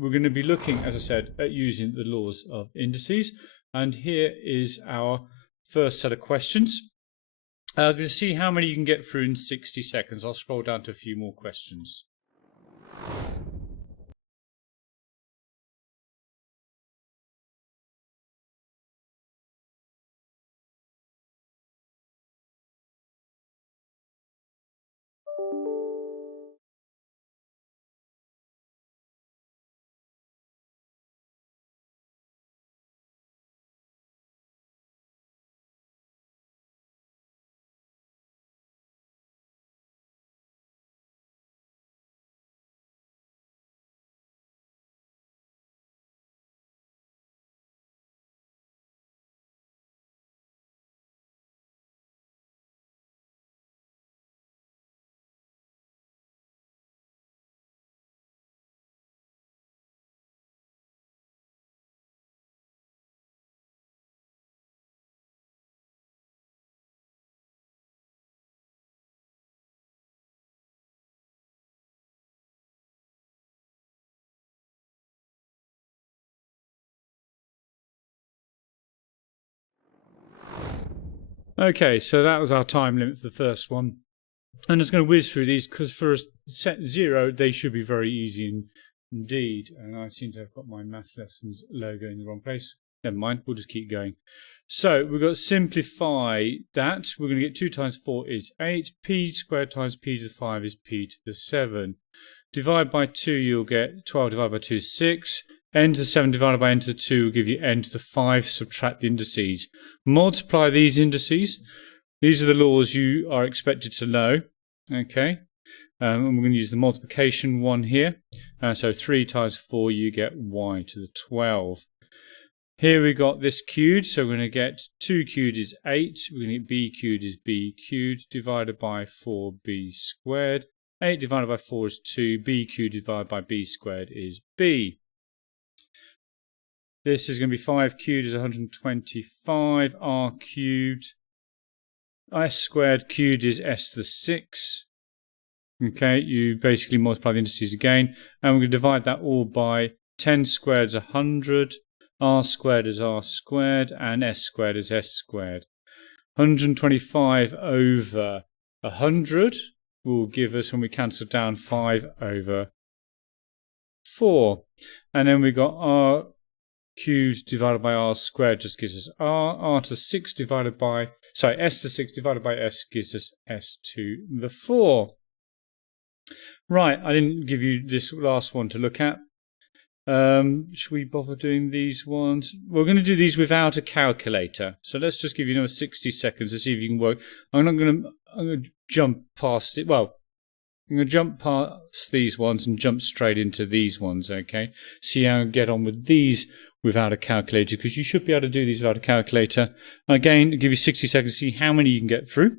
we're going to be looking, as I said, at using the laws of indices. And here is our first set of questions. We're going to see how many you can get through in 60 seconds. I'll scroll down to a few more questions. Okay, so that was our time limit for the first one. I'm just going to whiz through these because for a set 0, they should be very easy indeed. And I seem to have got my maths lessons logo in the wrong place. Never mind, we'll just keep going. So we've got to simplify that. We're going to get 2 times 4 is 8. P squared times p to the 5 is p to the 7. Divide by 2, you'll get 12 divided by 2 is 6. N to the 7 divided by n to the 2 will give you n to the 5. Subtract the indices. Multiply these indices. These are the laws you are expected to know. Okay. And we're going to use the multiplication one here. So 3 times 4, you get y to the 12. Here we got this cubed, so we're going to get 2 cubed is 8. We're going to get b cubed is b cubed divided by 4b squared. 8 divided by 4 is 2. B cubed divided by b squared is b. This is going to be 5 cubed is 125. R cubed. S squared cubed is s to the 6. Okay, you basically multiply the indices again. And we're going to divide that all by 10 squared is 100. R squared is r squared. And s squared is s squared. 125 over 100 will give us, when we cancel down, 5 over 4. And then we got r cubed divided by r squared just gives us r to 6 divided by, s to 6 divided by s gives us s to the 4. Right, I didn't give you this last one to look at. Should we bother doing these ones? We're going to do these without a calculator. So let's just give you another 60 seconds to see if you can work. I'm going to jump past it. Well, I'm going to jump past these ones and jump straight into these ones, okay? See how I get on with these without a calculator, because you should be able to do these without a calculator. Again, I'll give you 60 seconds to see how many you can get through.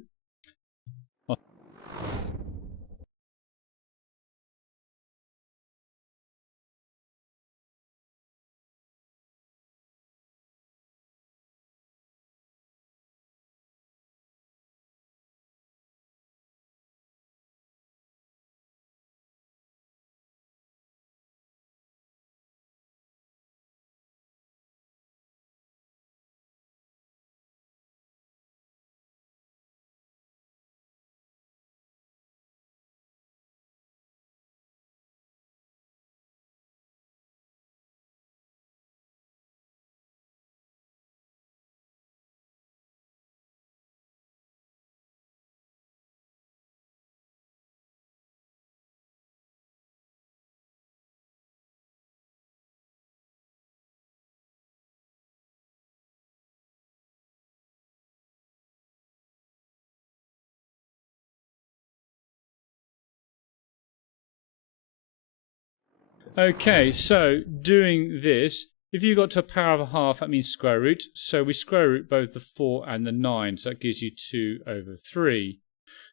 Okay, so doing this, if you got to a power of a half, that means square root. So we square root both the 4 and the 9, so that gives you 2 over 3.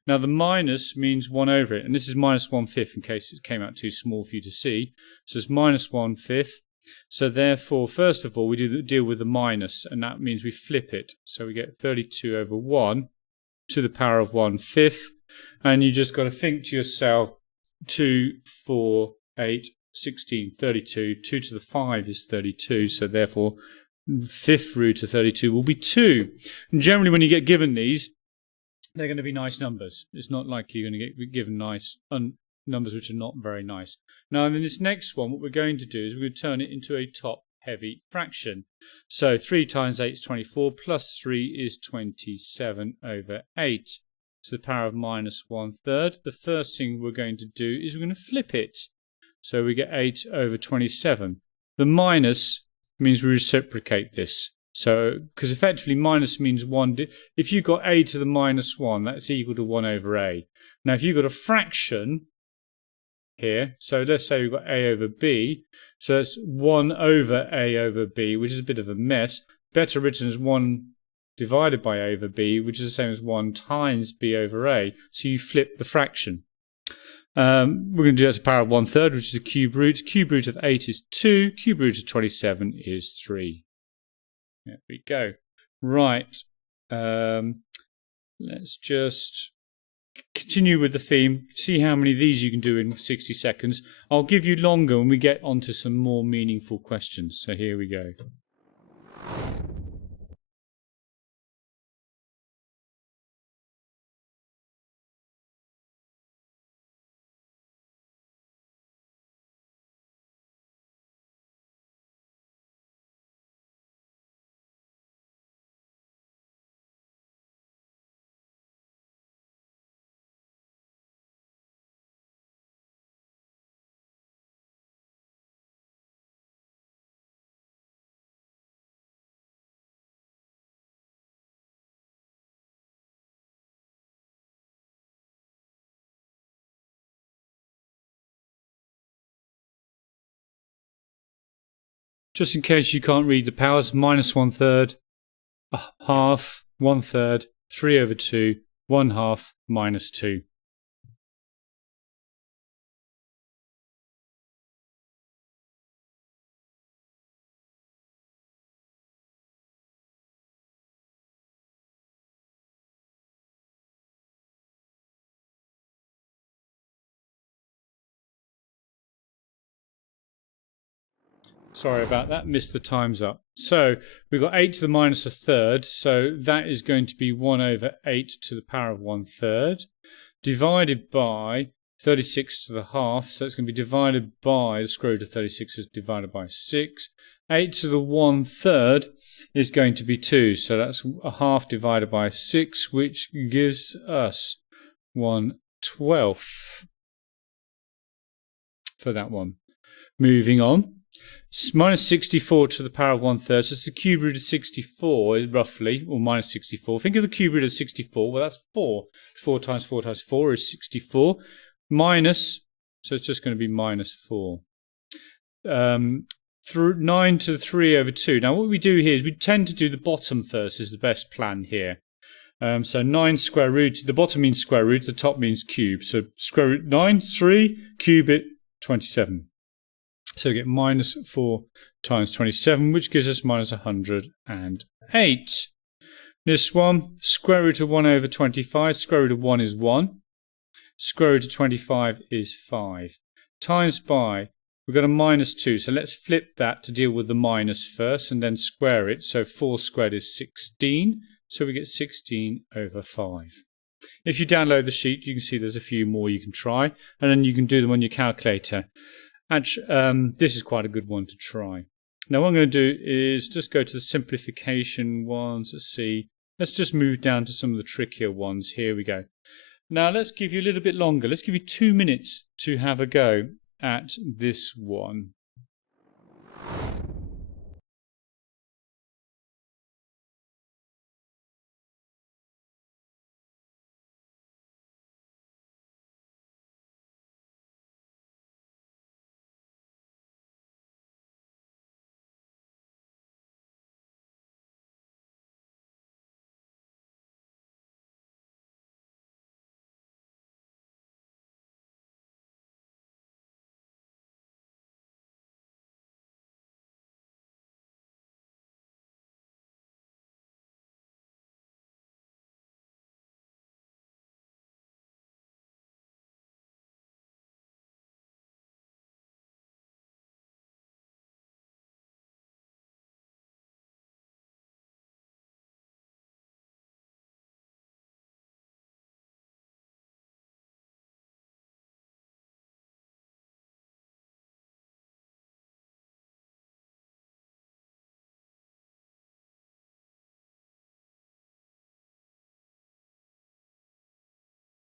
Now the minus means 1 over it, and this is minus 1/5 in case it came out too small for you to see. So it's minus 1/5. So therefore, first of all, we deal with the minus, and that means we flip it. So we get 32 over 1 to the power of 1/5. And you just got to think to yourself, 2, 4, 8, 16, 32. 2 to the 5 is 32, so therefore fifth root of 32 will be 2. And generally when you get given these, they're going to be nice numbers. It's not likely you're going to get given nice numbers which are not very nice. Now in this next one, what we're going to do is we're going to turn it into a top-heavy fraction. So 3 times 8 is 24, plus 3 is 27 over 8. To the power of minus 1/3. The first thing we're going to do is we're going to flip it. So we get 8 over 27. The minus means we reciprocate this. So, because effectively minus means 1. If you've got a to the minus 1, that's equal to 1 over a. Now, if you've got a fraction here, so let's say we've got a over b, so that's 1 over a over b, which is a bit of a mess. Better written as 1 divided by a over b, which is the same as 1 times b over a. So you flip the fraction. We're going to do that to the power of 1/3, which is a cube root. Cube root of 8 is 2. Cube root of 27 is 3. There we go. Right. Let's just continue with the theme. See how many of these you can do in 60 seconds. I'll give you longer when we get onto some more meaningful questions. So here we go. Just in case you can't read the powers, minus 1/3, a half, 1/3, 3 over 2, 1/2, minus 2. Sorry about that, missed the times up. So we've got 8 to the minus 1/3, so that is going to be 1 over 8 to the power of 1/3, divided by 36 to the half, so it's going to be divided by, the square root of 36 is divided by 6. 8 to the 1/3 is going to be 2, so that's a half divided by 6, which gives us 1/12 for that one. Moving on. Minus 64 to the power of 1/3, so it's the cube root of 64, roughly, or minus 64. Think of the cube root of 64, well that's 4. 4 times 4 times 4 is 64. Minus, so it's just going to be minus 4. 9 to the 3 over 2. Now what we do here is we tend to do the bottom first, is the best plan here. So 9 square root, the bottom means square root, the top means cube. So square root 9, 3, cube it, 27. So we get minus 4 times 27, which gives us minus 108. This one, square root of 1 over 25, square root of 1 is 1. Square root of 25 is 5. Times by, we've got a minus 2, so let's flip that to deal with the minus first and then square it. So 4 squared is 16, so we get 16 over 5. If you download the sheet, you can see there's a few more you can try, and then you can do them on your calculator. Actually, this is quite a good one to try. Now what I'm going to do is just go to the simplification ones. Let's see. Let's just move down to some of the trickier ones. Here we go. Now let's give you a little bit longer. Let's give you 2 minutes to have a go at this one.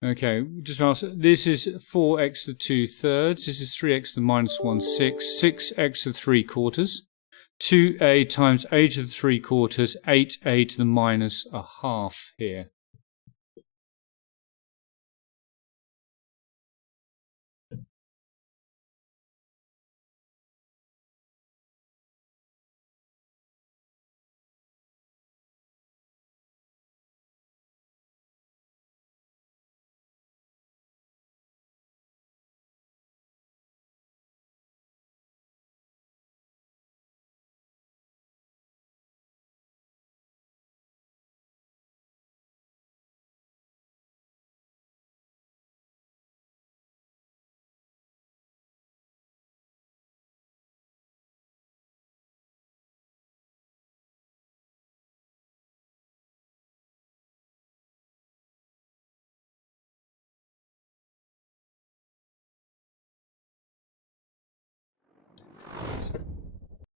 Okay, just ask, this is 4x to the 2/3, this is 3x to the minus 1/6, 6x to the 3/4, 2a times a to the 3/4, 8a to the minus a half here.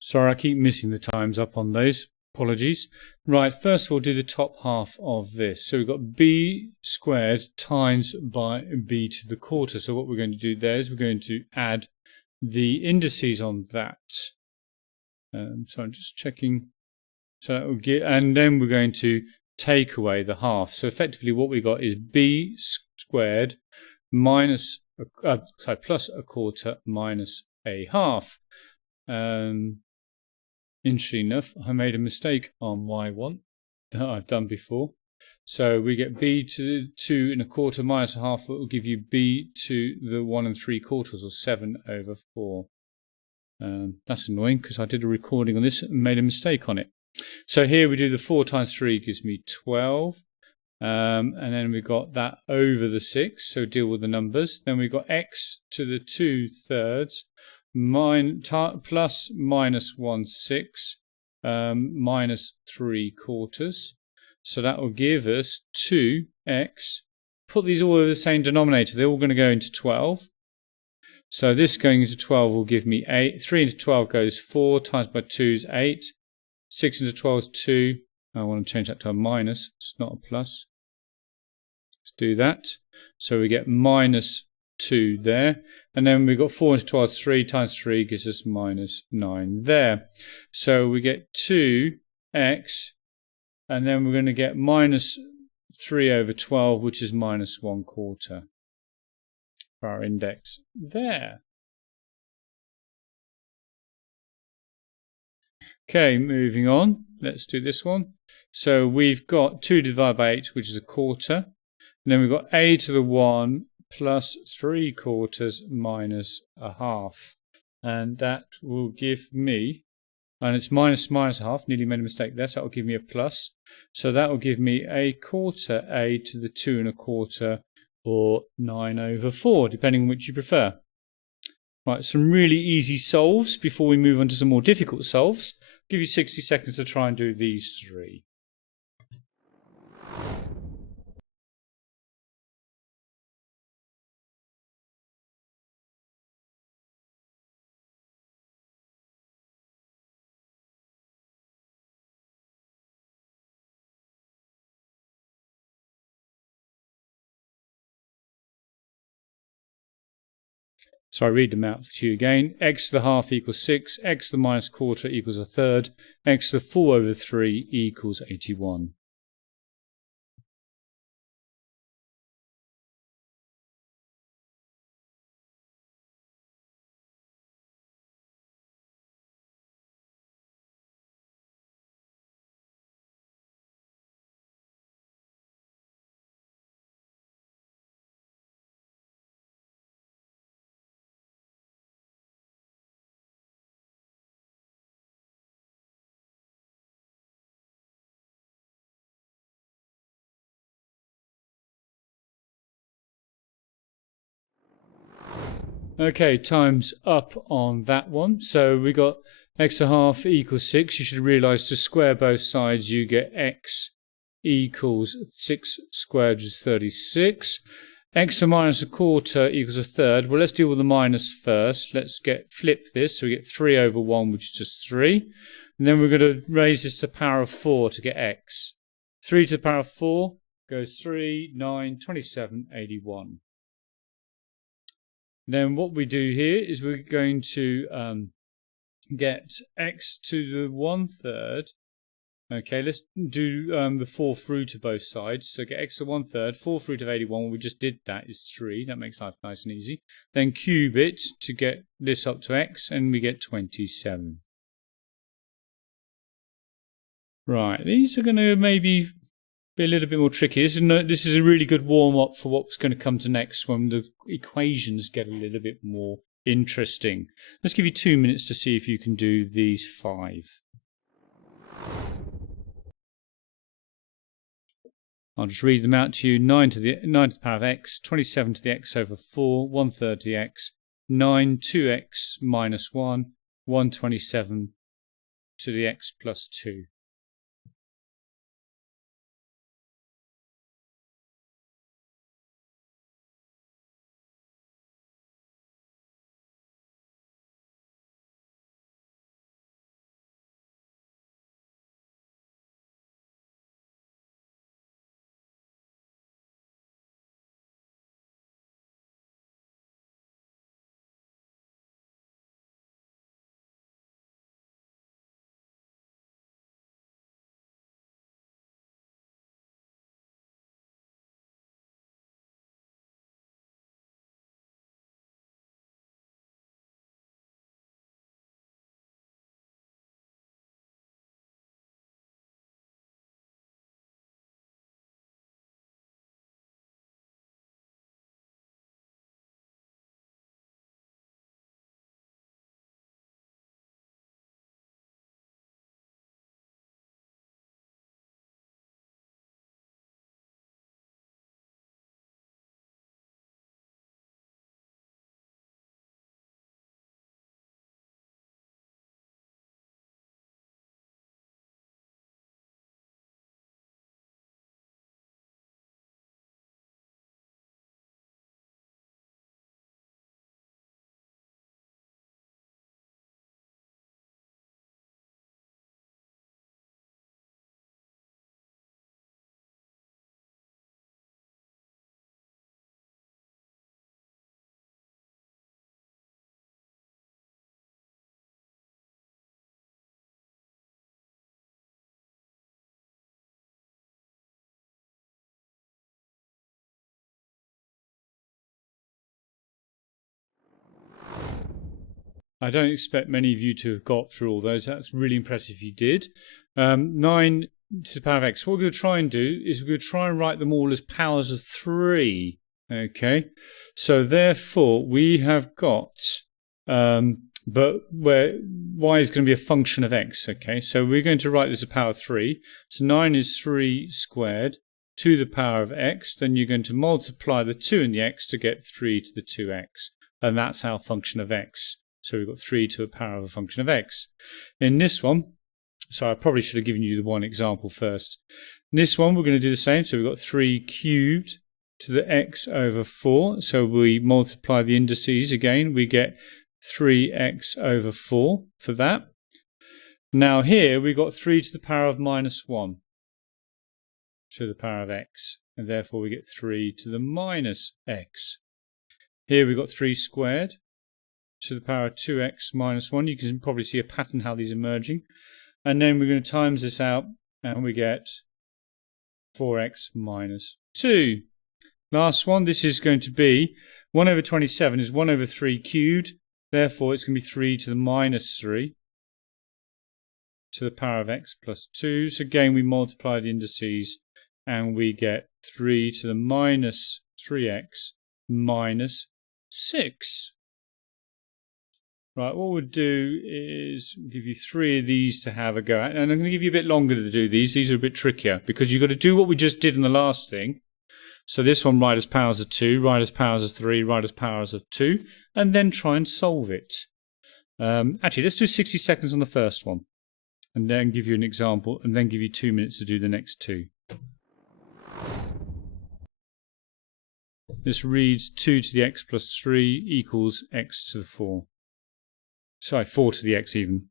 Sorry, I keep missing the times up on those. Apologies. Right, first of all, do the top half of this. So we've got b squared times by b to the quarter. So what we're going to do there is we're going to add the indices on that. So I'm just checking. So that will get, and then we're going to take away the half. So effectively what we got is b squared minus, plus a quarter minus a half. Interesting enough, I made a mistake on y1 that I've done before. So we get b to the 2 1/4 minus a half, that will give you b to the 1 3/4, or 7/4. That's annoying because I did a recording on this and made a mistake on it. So here we do the 4 times 3 gives me 12. And then we've got that over the 6, so deal with the numbers. Then we've got x to the 2/3 plus minus 1/6 minus 3/4. So that will give us 2x. Put these all over the same denominator. They're all going to go into 12. So this going into 12 will give me 8. 3 into 12 goes 4, times by 2 is 8. 6 into 12 is 2. I want to change that to a minus. It's not a plus. Let's do that. So we get minus 2 there. And then we've got 4 into 12 is 3, times 3 gives us minus 9 there. So we get 2x, and then we're going to get minus 3/12, which is minus 1/4 for our index there. Okay, moving on. Let's do this one. So we've got 2 divided by 8, which is a quarter. And then we've got a to the 1 plus 3/4 minus a half. And that will give me, and it's minus a half, nearly made a mistake there, so that will give me a plus. So that will give me a quarter a to the 2 1/4, or 9/4, depending on which you prefer. Right, some really easy solves before we move on to some more difficult solves. I'll give you 60 seconds to try and do these three. So I read them out to you again. X to the half equals 6, x to the minus quarter equals a third, x to the 4/3 equals 81. Okay, time's up on that one. So we got x to the half equals 6. You should realise to square both sides you get x equals 6 squared, which is 36. X to the minus a quarter equals a third. Well, let's deal with the minus first. Let's flip this. So we get 3/1, which is just 3. And then we're going to raise this to the power of 4 to get x. 3 to the power of 4 goes 3, 9, 27, 81. Then what we do here is we're going to get x to the 1/3. Okay, let's do the 4th root of both sides. So get x to 1/3, 4th root of 81, we just did that, is 3. That makes life nice and easy. Then cube it to get this up to x, and we get 27. Right, these are going to maybe be a little bit more tricky. This is a really good warm-up for what's going to come to next when the equations get a little bit more interesting. Let's give you 2 minutes to see if you can do these 5. I'll just read them out to you. 9 to the power of x, 27 to the x over 4, 1/3 to the x, 9 2x minus 1, 127 to the x plus 2. I don't expect many of you to have got through all those. That's really impressive if you did. 9 to the power of x. What we're going to try and do is we're going to try and write them all as powers of 3. Okay, so therefore we have got, but where y is going to be a function of x. Okay, so we're going to write this as power 3. So 9 is 3 squared to the power of x. Then you're going to multiply the 2 and the x to get 3 to the 2x. And that's our function of x. So we've got 3 to the power of a function of x. In this one, so I probably should have given you the one example first. In this one, we're going to do the same. So we've got 3 cubed to the x over 4. So we multiply the indices again. We get 3x over 4 for that. Now here, we've got 3 to the power of minus 1 to the power of x. And therefore, we get 3 to the minus x. Here we've got 3 squared to the power of 2x minus 1. You can probably see a pattern how these are merging. And then we're going to times this out, and we get 4x minus 2. Last one, this is going to be 1 over 27 is 1 over 3 cubed. Therefore, it's going to be 3 to the minus 3 to the power of x plus 2. So again, we multiply the indices, and we get 3 to the minus 3x minus 6. Right, what we'll do is give you 3 of these to have a go at. And I'm going to give you a bit longer to do these. These are a bit trickier because you've got to do what we just did in the last thing. So this one, write as powers of 2, write as powers of 3, write as powers of 2, and then try and solve it. Actually, let's do 60 seconds on the first one, and then give you an example, and then give you 2 minutes to do the next 2. This reads 2 to the x plus 3 equals x to the 4. Sorry, 4 to the x even.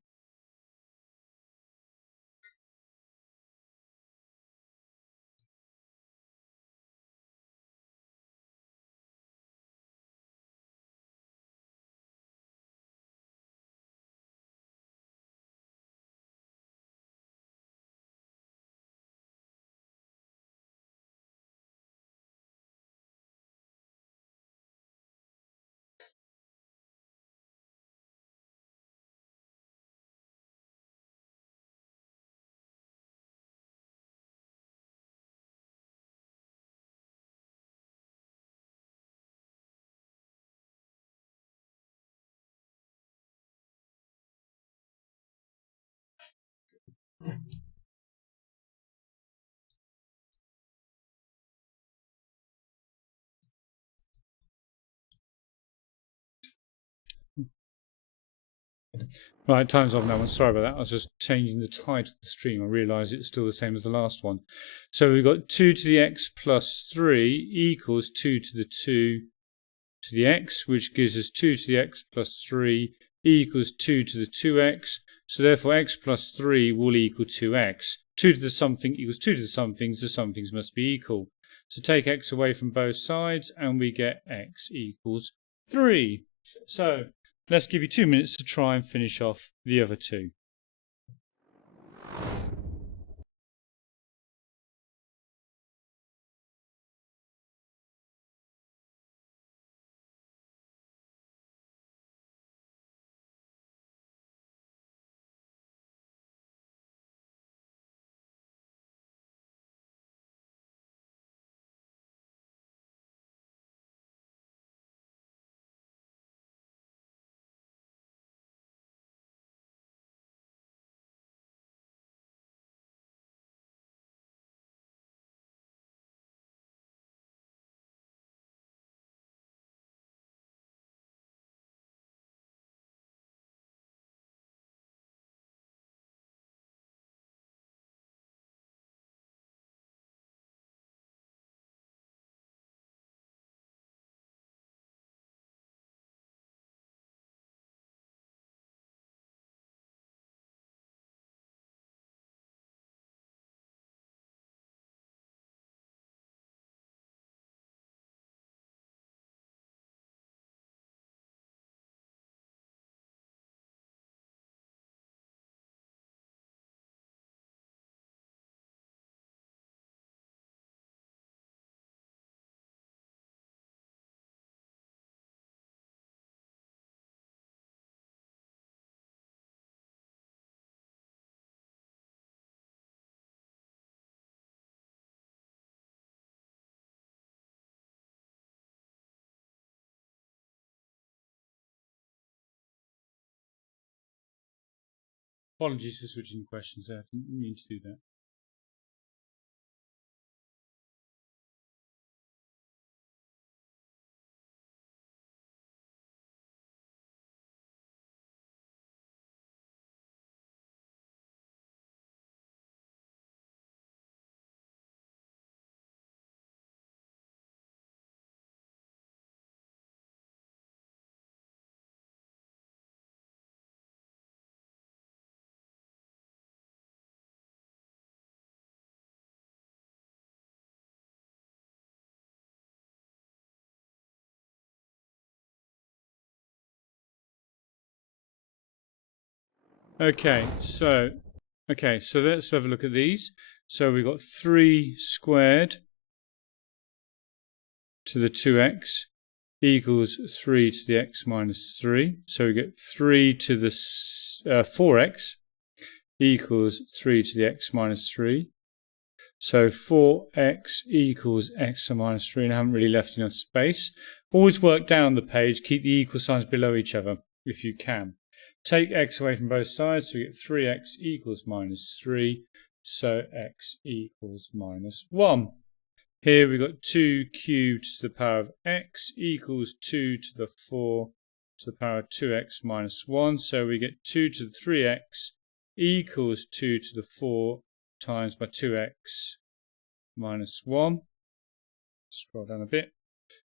Right, time's off now. I'm sorry about that. I was just changing the title of the stream. I realised it's still the same as the last one. So we've got 2 to the x plus 3 equals 2 to the 2 to the x, which gives us 2 to the x plus 3 equals 2 to the 2x. So therefore x plus 3 will equal 2x. 2 to the something equals 2 to the somethings must be equal. So take x away from both sides and we get x equals 3. So let's give you 2 minutes to try and finish off the other two. Apologies for switching questions there. I didn't mean to do that. Okay, so let's have a look at these. So we've got 3 squared to the 2x equals 3 to the x minus 3. So we get 3 to the 4x equals 3 to the x minus 3. So 4x equals x minus 3, and I haven't really left enough space. Always work down the page, keep the equal signs below each other if you can. Take x away from both sides, so we get 3x equals minus 3, so x equals minus 1. Here we've got 2 cubed to the power of x equals 2 to the 4 to the power of 2x minus 1, so we get 2 to the 3x equals 2 to the 4 times by 2x minus 1. Scroll down a bit.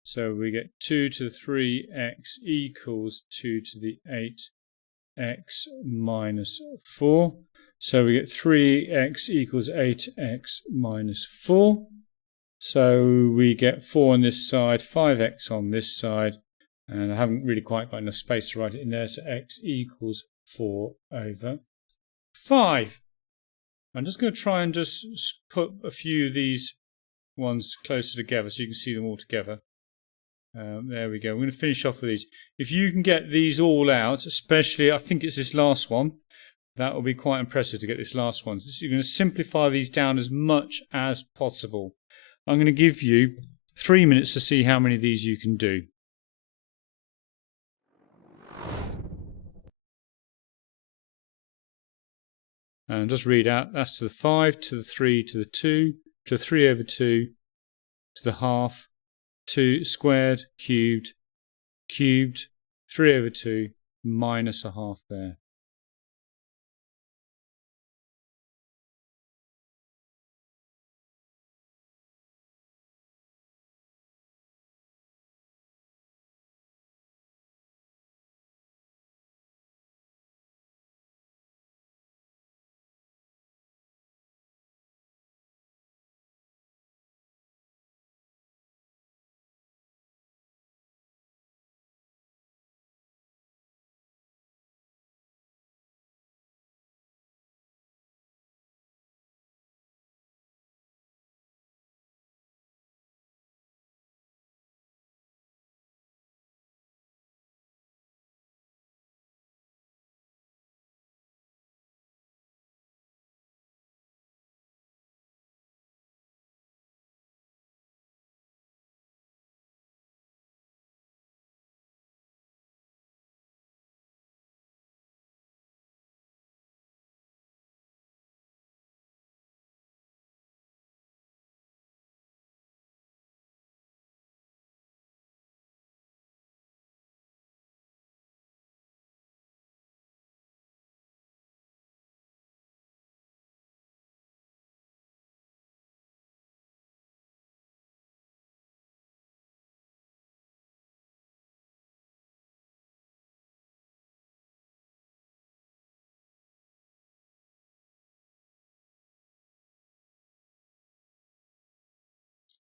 So we get 2 to the 3x equals 2 to the 8x minus 4. So we get 3x equals 8x minus 4. So we get 4 on this side, 5x on this side, and I haven't really quite got enough space to write it in there, so x equals 4 over 5. I'm just going to try and just put a few of these ones closer together so you can see them all together. There we go. We're going to finish off with these. If you can get these all out, especially I think it's this last one, that will be quite impressive to get this last one. So you're going to simplify these down as much as possible. I'm going to give you 3 minutes to see how many of these you can do. And just read out, that's to the 5, to the 3, to the 2, to the 3 over 2, to the half, 2 squared, cubed, 3 over 2, minus a half there.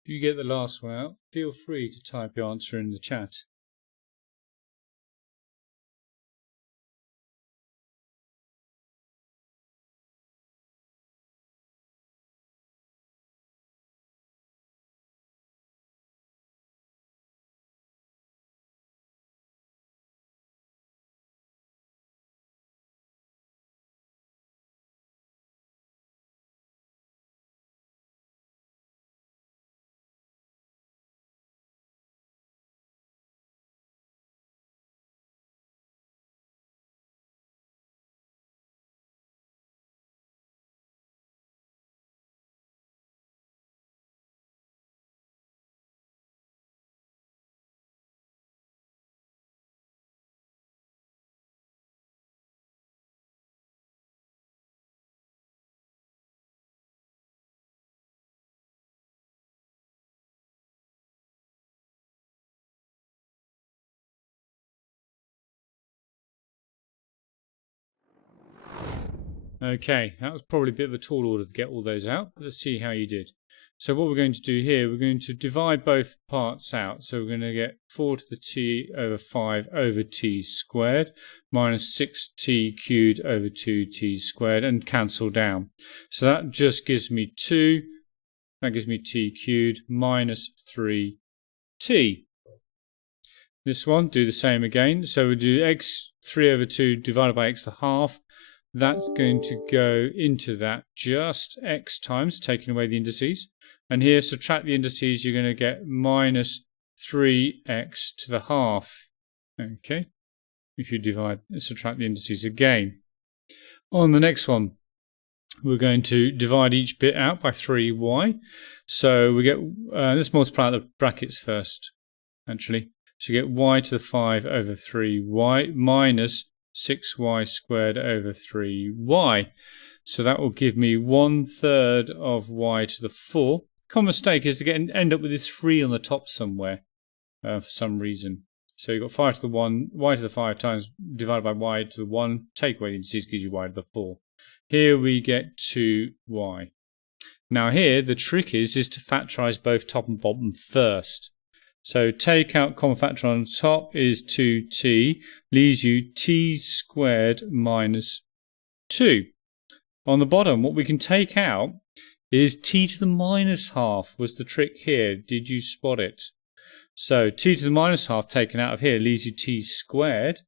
If you get the last one out, feel free to type your answer in the chat. Okay, that was probably a bit of a tall order to get all those out. Let's see how you did. So what we're going to do here, we're going to divide both parts out. So we're going to get 4 to the t over 5 over t squared minus 6t cubed over 2t squared and cancel down. So that just gives me 2. That gives me t cubed minus 3t. This one, do the same again. So we'll do x 3 over 2 divided by x to the half. That's going to go into that just x times, taking away the indices. And here, subtract the indices, you're going to get minus 3x to the half. Okay, if you subtract the indices again. On the next one, we're going to divide each bit out by 3y. So we get, let's multiply out the brackets first, actually. So you get y to the 5 over 3y minus 6y squared over 3y. So that will give me 1/3 of y to the 4. Common mistake is to end up with this 3 on the top somewhere for some reason. So you've got 5 to the 1, y to the 5 times divided by y to the 1. Take away the indices, gives you y to the 4. Here we get 2y. Now here the trick is to factorise both top and bottom first. So take out common factor on top is 2t, leaves you t squared minus 2. On the bottom, what we can take out is t to the minus half was the trick here. Did you spot it? So t to the minus half taken out of here leaves you t squared.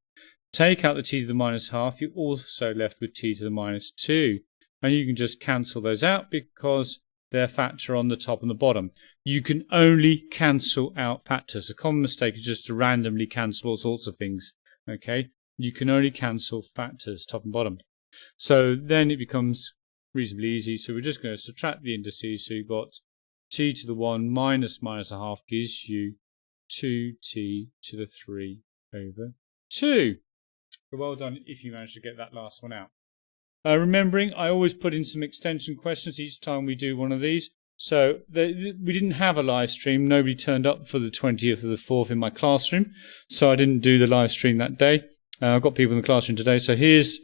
Take out the t to the minus half, you're also left with t to the minus 2. And you can just cancel those out because they're factor on the top and the bottom. You can only cancel out factors. A common mistake is just to randomly cancel all sorts of things. Okay, you can only cancel factors, top and bottom. So then it becomes reasonably easy. So we're just going to subtract the indices. So you've got t to the 1 minus a half gives you 2t to the 3 over 2. Well done if you managed to get that last one out. Remembering, I always put in some extension questions each time we do one of these. So we didn't have a live stream. Nobody turned up for the 20th of the 4th in my classroom. So I didn't do the live stream that day. I've got people in the classroom today. So here's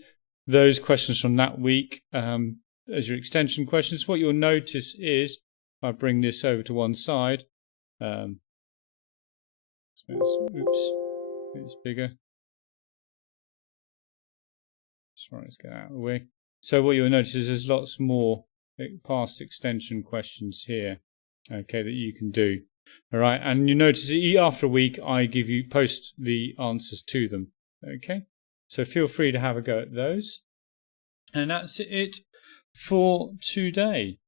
those questions from that week as your extension questions. What you'll notice is, if I bring this over to one side, it's bigger. Sorry, let's get out of the way. So what you'll notice is there's lots more past extension questions here, okay, that you can do. All right, and you notice after a week I post the answers to them. Okay, so feel free to have a go at those. And that's it for today.